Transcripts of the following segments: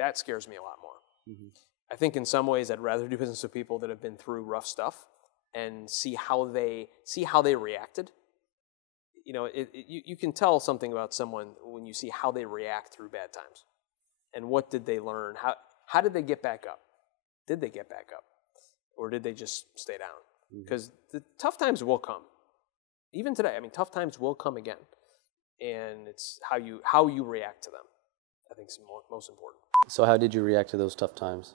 that scares me a lot more. Mm-hmm. I think in some ways I'd rather do business with people that have been through rough stuff and see how they reacted. You know, you can tell something about someone when you see how they react through bad times, and what did they learn? How did they get back up? Did they get back up, or did they just stay down? Because the tough times will come, even today. I mean, tough times will come again, and it's how you react to them. I think is most important. So how did you react to those tough times?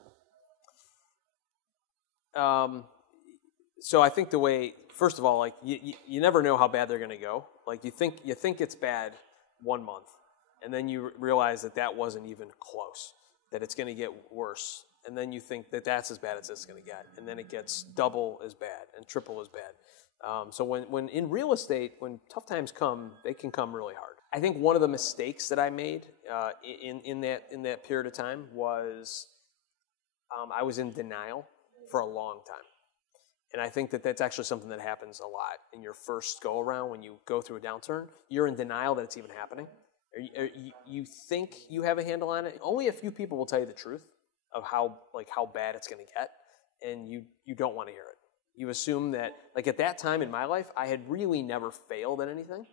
So I think the way, first of all, like you never know how bad they're going to go. Like you think it's bad 1 month, and then you realize that wasn't even close, that it's going to get worse, and then you think that that's as bad as it's going to get, and then it gets double as bad and triple as bad. So when in real estate, when tough times come, they can come really hard. I think one of the mistakes that I made in that period of time was I was in denial for a long time. And I think that that's actually something that happens a lot in your first go around when you go through a downturn. You're in denial that it's even happening. You think you have a handle on it. Only a few people will tell you the truth of how bad it's going to get, and you don't want to hear it. You assume that, like at that time in my life, I had really never failed at anything.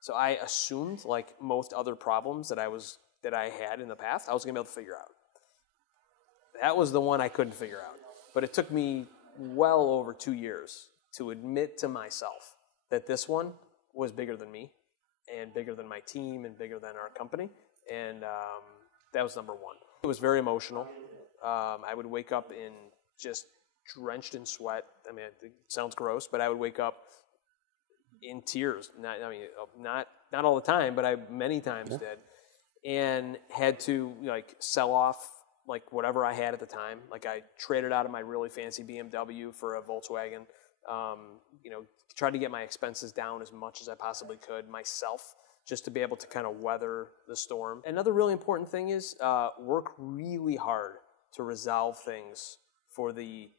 So I assumed, like most other problems that I had in the past, I was going to be able to figure out. That was the one I couldn't figure out. But it took me well over 2 years to admit to myself that this one was bigger than me and bigger than my team and bigger than our company. And that was number one. It was very emotional. I would wake up in just drenched in sweat. I mean, it sounds gross, but I would wake up in tears. Not all the time, but I many times did. And had to like sell off like whatever I had at the time. Like I traded out of my really fancy BMW for a Volkswagen. Tried to get my expenses down as much as I possibly could myself, just to be able to kind of weather the storm. Another really important thing is work really hard to resolve things for the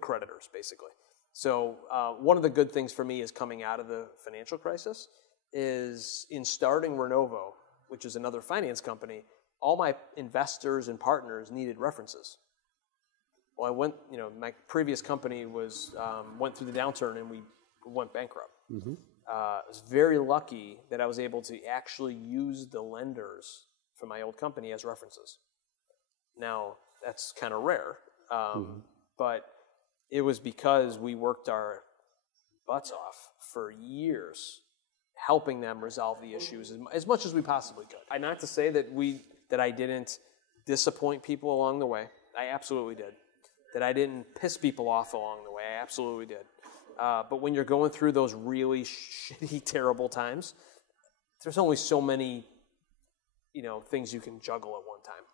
creditors, basically. So one of the good things for me is coming out of the financial crisis is in starting Renovo, which is another finance company, all my investors and partners needed references. Well, my previous company went through the downturn and we went bankrupt. Mm-hmm. I was very lucky that I was able to actually use the lenders from my old company as references. Now, that's kind of rare, but it was because we worked our butts off for years helping them resolve the issues as much as we possibly could. Not to say that I didn't disappoint people along the way. I absolutely did. That I didn't piss people off along the way. I absolutely did. But when you're going through those really shitty, terrible times, there's only so many, things you can juggle at one time.